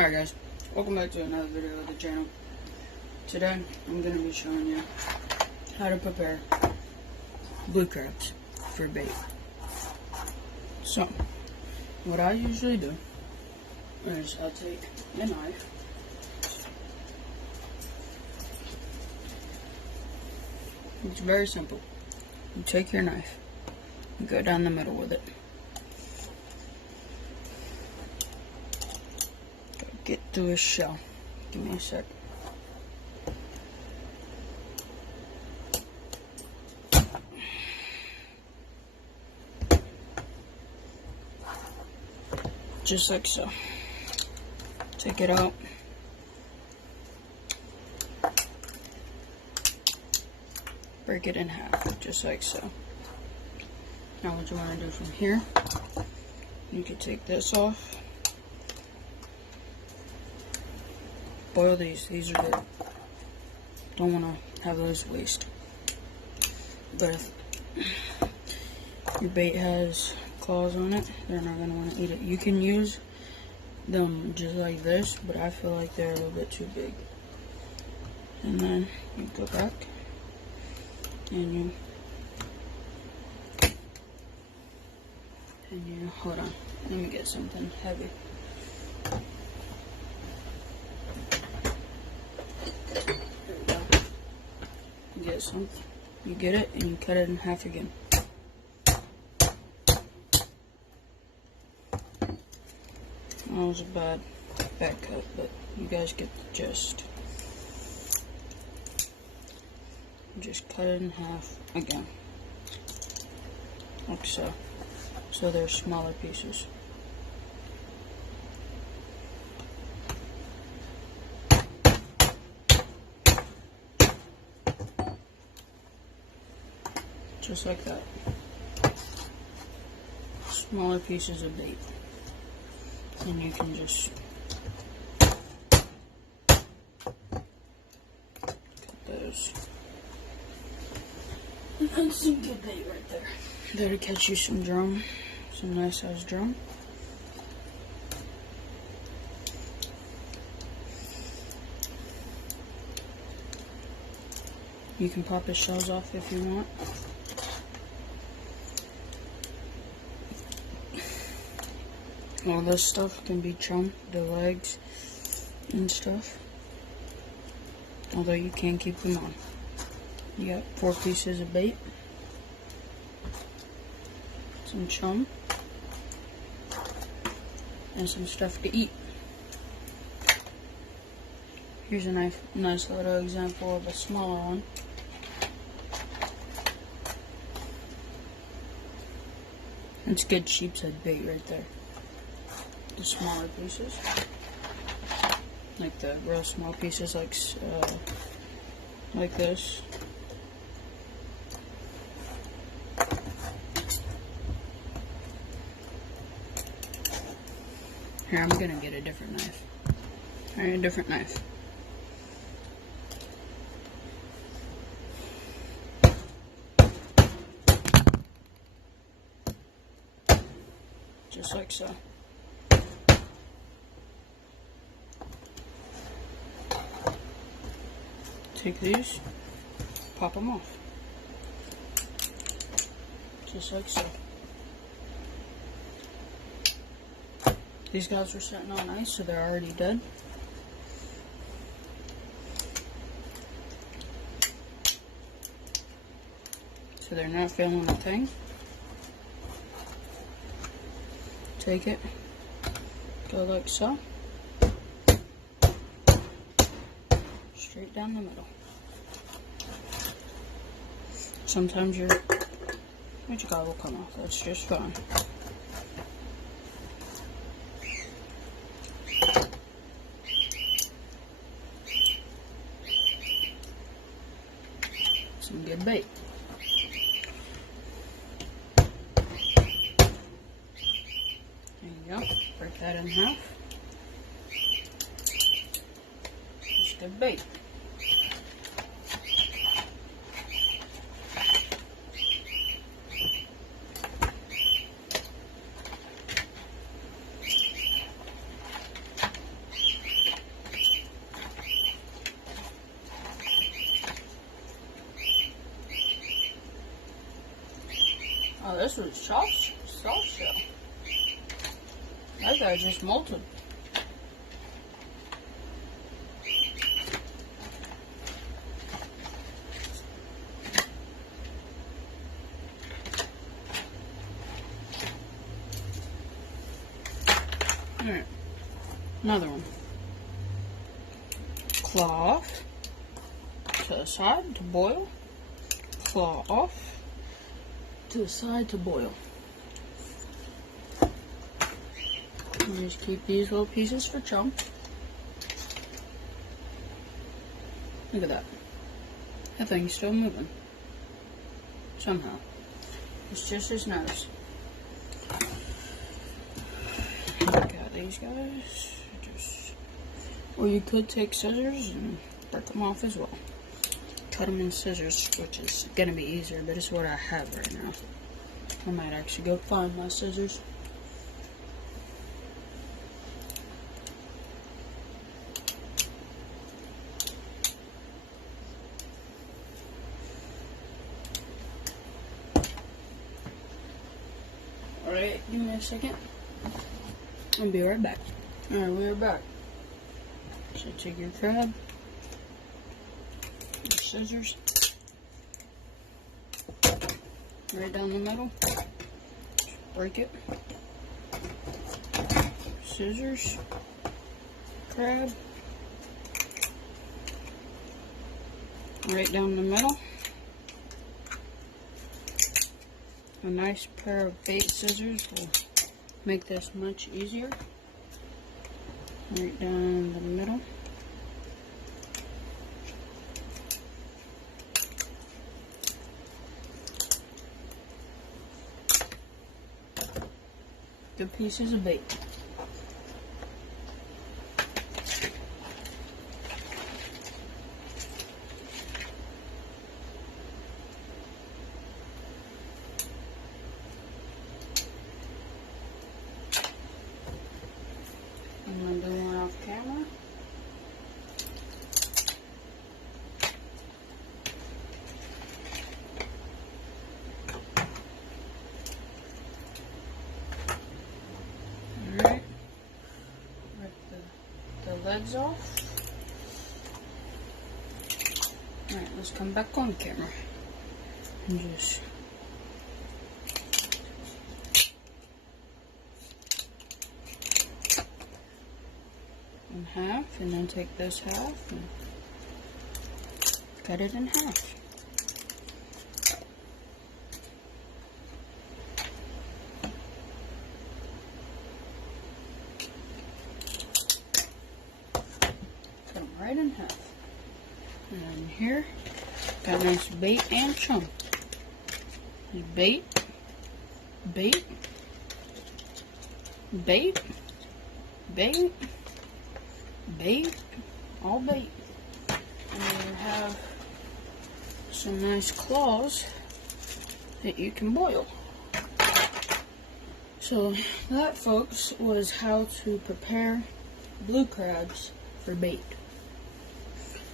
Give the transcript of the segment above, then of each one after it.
Alright guys, welcome back to another video of the channel. Today, I'm going to be showing you how to prepare blue crabs for bait. So, what I usually do is I take a knife, it's very simple. You take your knife, you go down the middle with it. Get through his shell. Give me a sec. Just like so. Take it out. Break it in half, just like so. Now what you want to do from here, you can take this off. Boil these are good. Don't want to have those waste. But if your bait has claws on it, they're not going to want to eat it. You can use them just like this, but I feel like they're a little bit too big. And then you go back and you hold on. Let me get something heavy. Get some, you get it, and you cut it in half again. That was a bad cut, but you guys get the gist. Just cut it in half again, like so. So they're smaller pieces. Just like that. Smaller pieces of bait. And you can just cut those. And that's some good bait right there. There to catch you some drum. Some nice sized drum. You can pop his shells off if you want. All this stuff can be chum, the legs and stuff. Although you can keep them on. You got 4 pieces of bait, some chum, and some stuff to eat. Here's a nice little example of a smaller one. It's good sheep's head bait right there. The smaller pieces, like the real small pieces, like this. Here, I'm gonna get a different knife. Alright, a different knife. Just like so. Take these, pop them off. Just like so. These guys were sitting on ice, so they're already dead. So they're not feeling a thing. Take it, go like so. Straight down the middle. Sometimes your guy will come off. That's just fine. Some good bait. There you go. Break that in half. Just good bait. was soft shell. That guy just molted. Alright, another one. Claw off to the side to boil. Claw off to the side to boil. And just keep these little pieces for chunks. Look at that. That thing's still moving. Somehow. It's just his nose. Got these guys. Or you could take scissors and break them off as well. Cut them in scissors, which is gonna be easier, but it's what I have right now. I might actually go find my scissors. Alright, give me a second. I'll be right back. Alright, we're back. So take your crab, your scissors, right down the middle, break it, scissors, crab, right down the middle. A nice pair of bait scissors will make this much easier. Right down the middle. Good pieces of bait. I'm going to do one off camera. Alright. Rip the legs off. Alright, let's come back on camera. And just in half, and then take this half and cut it in half. Cut them right in half. And then here, got nice bait and chunk. Bait, bait, bait, bait, bait, all bait. And then you have some nice claws that you can boil. So that, folks, was how to prepare blue crabs for bait.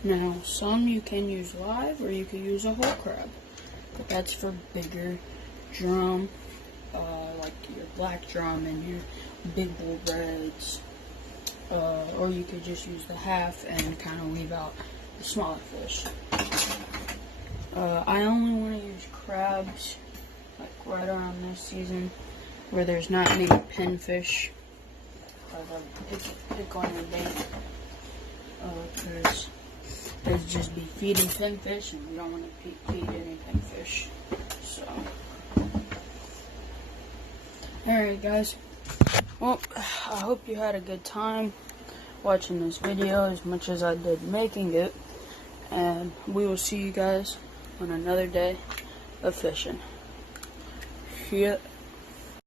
Now, some you can use live, or you can use a whole crab, but that's for bigger drum, like your black drum and your big bull reds. Or you could just use the half and kind of leave out the smaller fish. I only want to use crabs like right around this season where there's not many pinfish. Pick on your bait, because there's just be feeding pinfish, and we don't want to feed any pinfish. So, alright guys, well, I hope you had a good time watching this video as much as I did making it, and we will see you guys on another day of fishing. See ya.